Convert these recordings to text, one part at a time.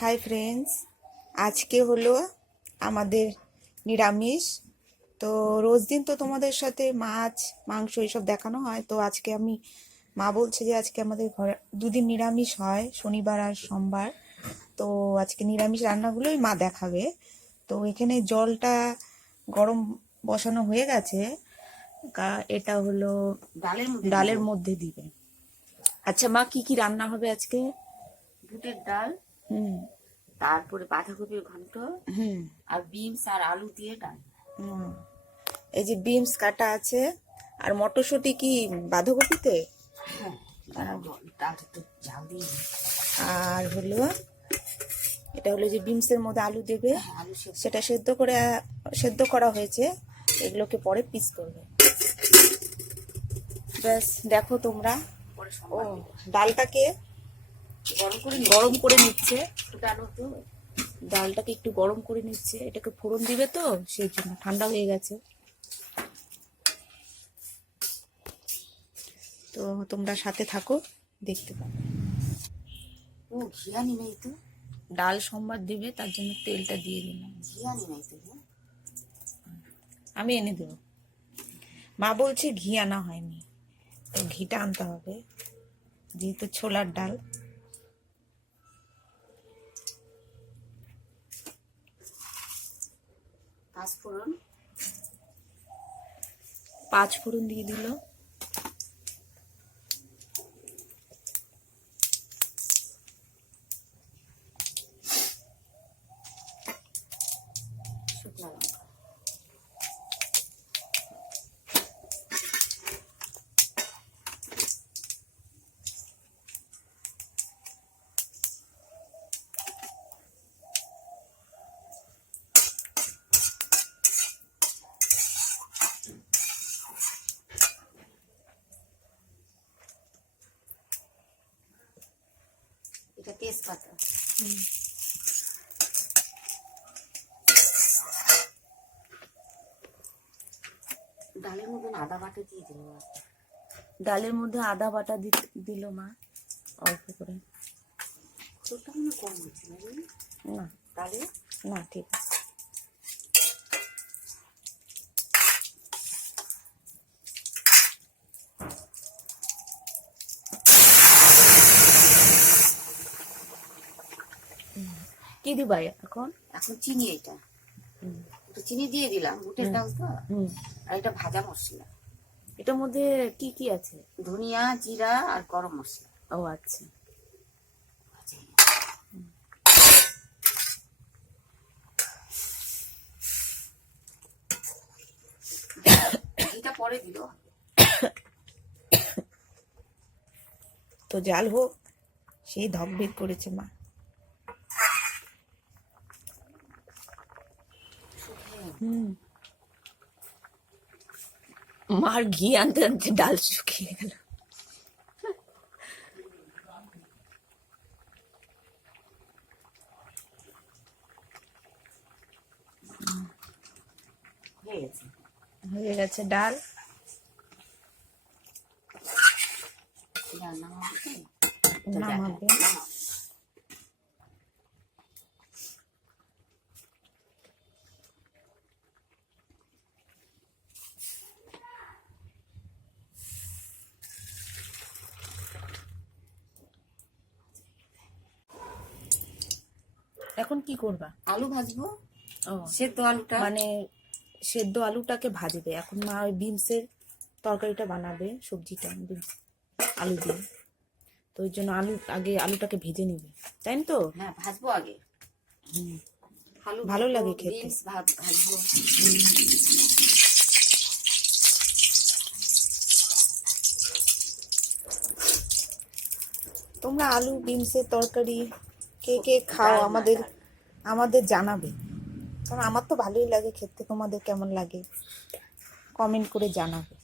Hi friends আজকে হলো আমাদের নিরামিষ। তো রোজ দিন তো তোমাদের সাথে মাছ মাংস এইসব দেখানো হয়। তো আজকে আমি মা বলছে যে আজকে আমাদের ঘরে দুদিন নিরামিষ হয় শনিবার আর সোমবার। তো আজকে নিরামিষ রান্নাগুলোই মা দেখাবে। তো এখানে জলটা গরম বসানো হয়ে গেছে। এটা হলো ডালের ডালের মধ্যে দিবে। আচ্ছা মা কি কি রান্না হবে আজকে? বুটের ডাল তারপরে বাঁধাকপির ঘন্ট হুম। আর বিনস আর আলু দিয়ে ডাল। হুম। এই যে বিমস কাটা আছে আর মটরশুঁটি কি বাঁধাকপিতে? হ্যাঁ। আর হলো এটা হলো যে বিমসের মধ্যে আলু দেবে হ্যাঁ, সেটা সেদ্ধ করে সেদ্ধ করা হয়েছে এগুলোকে পরে পিস করবে। ব্যাস দেখো তোমরা। ও। ডালটাকে গরম করে গরম করে নিচ্ছে। ফুটানো তো ডালটাকে একটু গরম করে নিচ্ছে। এটাকে ফোড়ন দিবে তো সেই জন্য ঠান্ডা হয়ে গেছে। তো তোমরা সাথে থাকো দেখতে পাবে। ও ঘিয়ানি নাই তো? ডাল সোমবার দিবে তার জন্য তেলটা দিয়ে দিলাম। ঘিয়ানি নাই তো? আমি এনে দেবো। মা বলছে ঘি আনা হয়নি। তো ঘিটা আনতে হবে যেহেতু ছোলার ডাল। পাঁচফোড়ন পাঁচ ফোড়ন দিয়ে দিল। শুকনো লঙ্কা এটা তেজপাতা ডালের মধ্যে আদা বাটা দিয়ে দিল ডালের মধ্যে আদা বাটা দিল মা অল্প করে। তোরটা মনে কম হচ্ছে না? না। তাহলে না ঠিক আছে। কি দিবা এখন? এখন চিনি এটা। একটু চিনি দিয়ে দিলাম বুটের ডাল তো। আর এটা ভাজা মশলা। এটার মধ্যে কি কি আছে? ধনিয়া জিরা আর গরম মশলা। ও আচ্ছা। এটা পরে দিল। তো জাল হোক সেই ধক বের করেছে মা। মার ঘি আনতে আনতে ডাল শুকিয়ে গেল। হয়ে গেছে হয়ে গেছে ডাল ডাল নামাবো। এখন কি করবা? আলু ভাজবো ও। সেদ্ধ আলুটা। মানে সেদ্ধ আলুটাকে ভাজবে। এখন মা ওই বিমসের তরকারিটা বানাবে সবজিটা আলু দিয়ে। তো ওই জন্য আলু আগে আলুটাকে ভেজে নেবে। তাই না তো? হ্যাঁ ভাজবো আগে। আলু ভালো লাগে খেতে। ভাজবো। তোমরা আলু বিমসের তরকারি কে কে খাও আমাদের আমাদের জানাবে। কারণ আমার তো ভালোই লাগে খেতে তোমাদের কেমন লাগে? কমেন্ট করে জানাবে।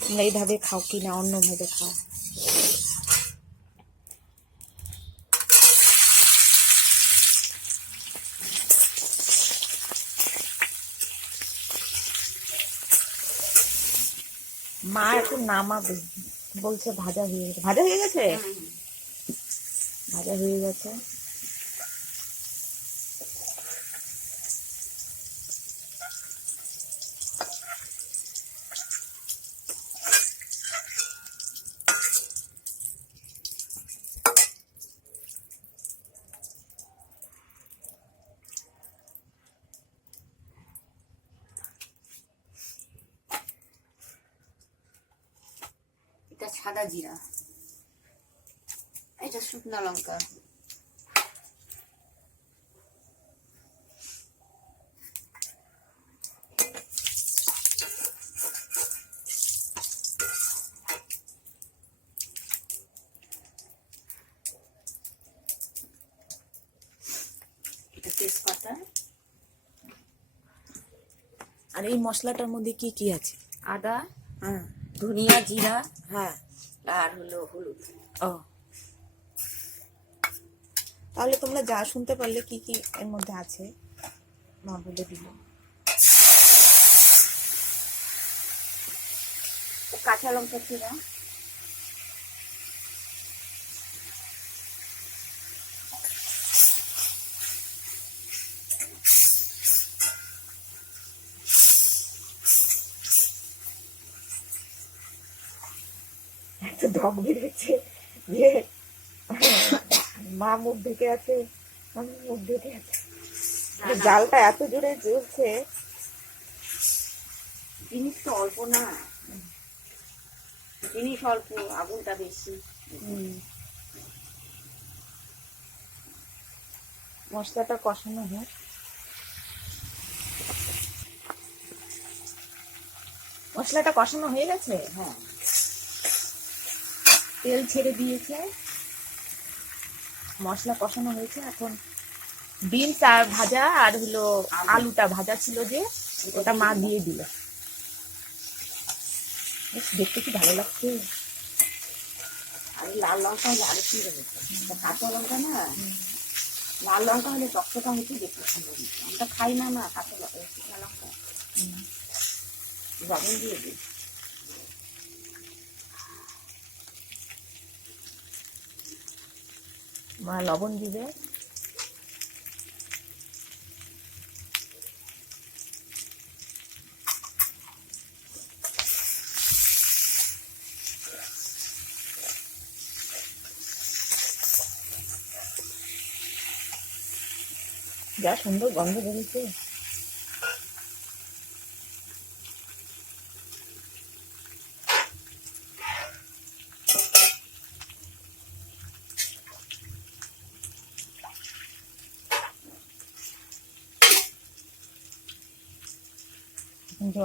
তোমরা এইভাবে খাও কি না অন্যভাবে খাও। মা এখন নামাবে বলছে ভাজা হয়ে গেছে। ভাজা হয়ে গেছে। ভাজা হয়ে গেছে সাদা জিরা এটা শুকনো লঙ্কা তেজপাতা আর এই মশলাটার মধ্যে কি কি আছে? আদা হ্যাঁ ধনিয়া জিরা হ্যাঁ। আর হলো হলুদ। ও। তাহলে তোমরা যা শুনতে পারলে কি কি এর মধ্যে আছে, মা বলে দিল। কাঁচা লঙ্কা চিরা এত বেড়েছে মা মুখ ঢেকে আছে আমি মুখ ঢেকে আছে। জালটা এত জোরে জ্বলছে জিনিস তো অল্প না। জিনিস অল্প আগুনটা বেশি। মশলাটা কষানো হয় মশলাটা কষানো হয়ে গেছে? হ্যাঁ। তেল ছেড়ে দিয়েছে। মশলা কষানো হয়েছে। এখন বিনস আর ভাজা আর হলো আলুটা ভাজা ছিল যে ওটা মা দিয়ে দিল। দেখতে কি ভালো লাগছে? আর লাল লঙ্কা হলে আরও সুন্দর হতো তা কাঁচা লঙ্কা না? লাল লঙ্কা হলে টকটকা হচ্ছে দেখতে সুন্দর আমরা খাই না না কাঁচা লঙ্কা। লঙ্কা লবণ দিয়ে দিই। মা লবণ দিবে। যা সুন্দর গন্ধ বেরিয়েছে।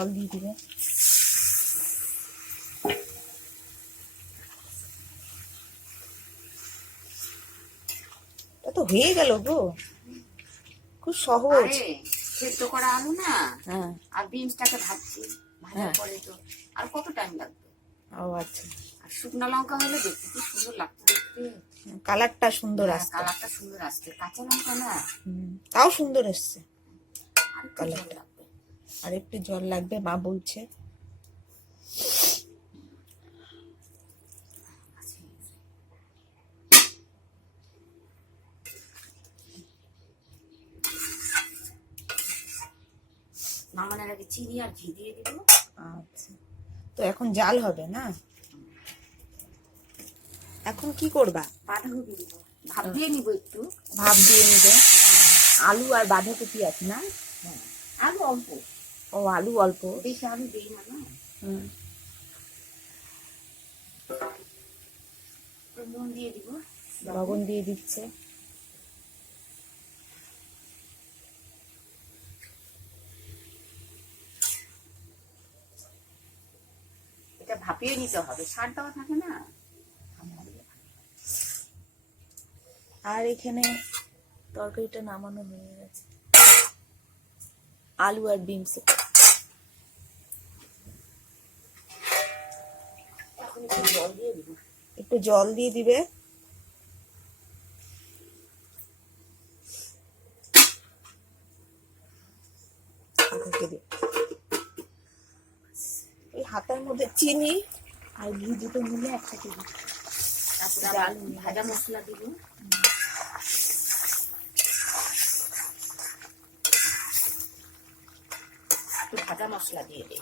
জল দিয়ে দিবে। তো হয়ে গেল গো। খুব সহজ। সেদ্ধ করা আলু না? হ্যাঁ। আর বিনসটাকে ভাজছি। ভাজার হ্যাঁ। পরে তো আর কত টাইম লাগবে? ও আচ্ছা। আর শুকনো লঙ্কা হলে দেখতে কি সুন্দর লাগতো দেখতে। কালারটা সুন্দর হ্যাঁ, আসছে। কালারটা সুন্দর আসছে। কাঁচা লঙ্কা না? তাও সুন্দর এসছে। আর কালারটা। আর একটু জল লাগবে মা বলছে। নামানোর আগে চিনি আর ঘি দিয়ে দিব। আচ্ছা। তো এখন জাল হবে না? এখন কি করবা? বাঁধাকপি দিব। ভাব দিয়ে নিব একটু। ভাপ দিয়ে নিবে। আলু আর বাঁধাকপি আছে না? হ্যাঁ। আলু অল্প। ও আলু অল্প। বেশি আলু দিই না হুম, একটু দিয়ে দিব। লবণ দিয়ে দিচ্ছে। এটা ভাপিয়ে নিতে হবে সার দেওয়া থাকে না? আর এখানে তরকারিটা নামানো হয়ে গেছে। আলু আর বিনস একটু জল দিয়ে দিব। একটু জল দিয়ে। দিবে ঢেকে দিও। এই হাতের মধ্যে চিনি আর ঘি দুটো মিলে একসাথে দিই তারপরে নিয়ে ভাজা মশলা দিব। একটু ভাজা মশলা দিয়ে দিই।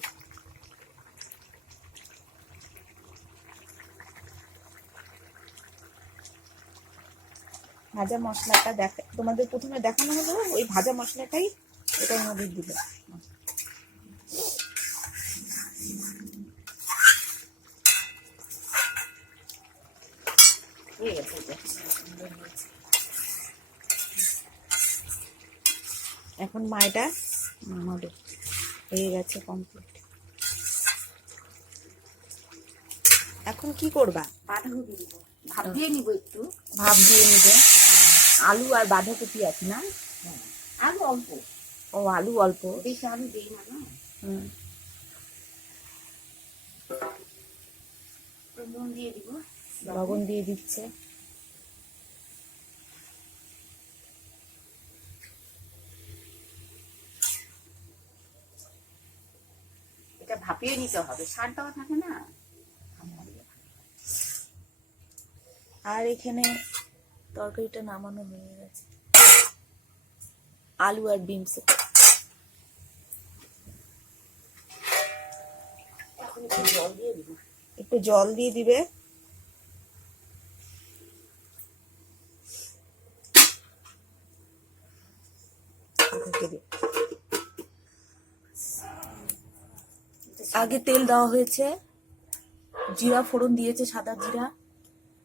ভাজা মশলাটা দেখা তোমাদের প্রথমে দেখানো হলো ওই ভাজা মশলাটাই এটার মধ্যে দিল। এখন মা এটা হয়ে গেছে কমপ্লিট এখন কি করবা? বাঁধাকপি ভাব দিয়ে নিব একটু। ভাব দিয়ে নিবে। আলু আর বাঁধাকপি আছে না? হ্যাঁ আলু অল্প। ও আলু অল্প। বেশি আলু দিই না না? হুম। তো দিয়ে দিব। লবণ দিয়ে দিচ্ছে। এটা ভাপিয়ে নিতে হবে। সার দেওয়া থাকে না? আর এখানে তরকারিটা নামানো হয়ে গেছে। আলু আর বিনস একটু জল দিয়ে দিবে। আগে তেল দেওয়া হয়েছে। জিরা ফোড়ন দিয়েছে সাদা জিরা।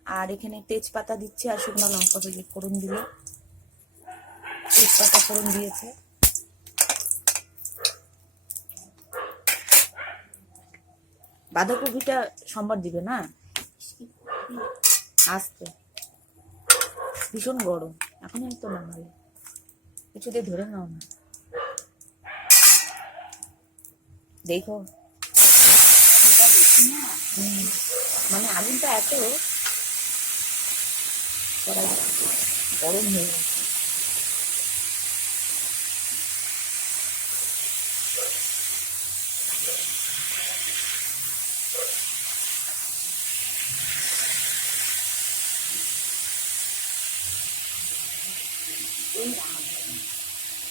আর এখানে তেজপাতা দিচ্ছে আর শুকনো লঙ্কা ভেজে ফোড়ন দিল। তেজপাতা ফোড়ন দিয়েছে। বাঁধাকপিটা সম্বার দিবে না? আসতে ভীষণ গরম। এখন তো নামালে কিছু দিয়ে ধরে নাও না। দেখো। না মানে আগুনটা এত কড়াই গরম হয়ে গেছে।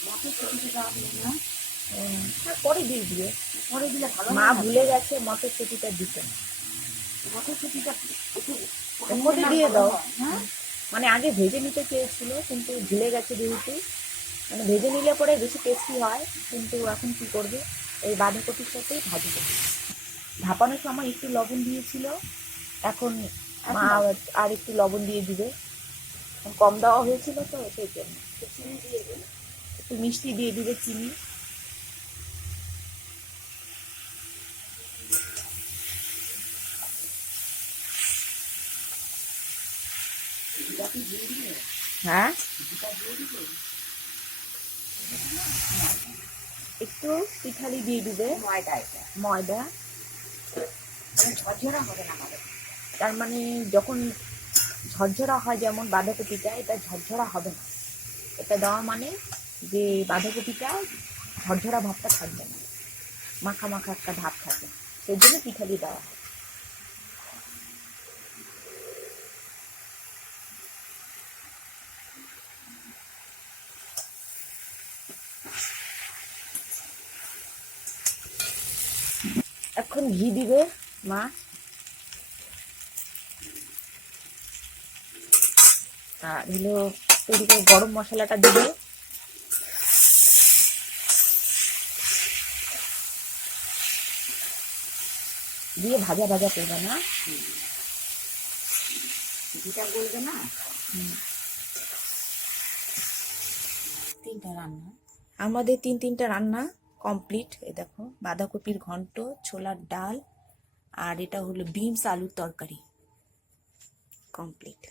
মটর হুম, পরে দিয়ে দিবে পরে দিলে ভালো মা না। ভুলে গেছে মটরশুটিটা দিতে। মটর ছুটিটা একটু দিয়ে দাও। হ্যাঁ? মানে আগে ভেজে নিতে চেয়েছিল কিন্তু ভুলে গেছে যেহেতু। মানে ভেজে নিলে পরে বেশি টেস্টি হয় কিন্তু এখন কি করবে? এই বাঁধাকপির সাথেই ভাজবে ভাপানোর সময় একটু লবণ দিয়েছিল এখন মা আর- একটু লবণ দিয়ে দিবে। কম দেওয়া হয়েছিল তো সেই জন্য। একটু চিনি দিয়ে দিন একটু মিষ্টি দিয়ে দিবে চিনি জিরাটি দিয়ে দিলে হ্যাঁ? একটু পিঠালি দিয়ে দিবে। ময়দা এটা। ময়দা। ঝরঝরা হবে না তার মানে যখন ঝরঝরা হয় যেমন বাঁধাকপিটা এটা ঝরঝরা হবে না। এটা দেওয়া মানে যে বাঁধাকপিটা ঝরঝরা ভাবটা থাকবে না। মাখা মাখা একটা ভাব থাকে। সেই জন্য পিঠালি দেওয়া হয় এখন ঘি দিবে, মা। আর হলো করে গরম মশলাটা দিবে। দিয়ে ভাজা ভাজা করবে না ঘিটা গলবে না? তিনটা রান্না। আমাদের তিন তিনটা রান্না। কমপ্লিট এ দেখো বাঁধাকপির ঘন্ট ছোলার ডাল আর এটা হলো বিমস আলুর তরকারি কমপ্লিট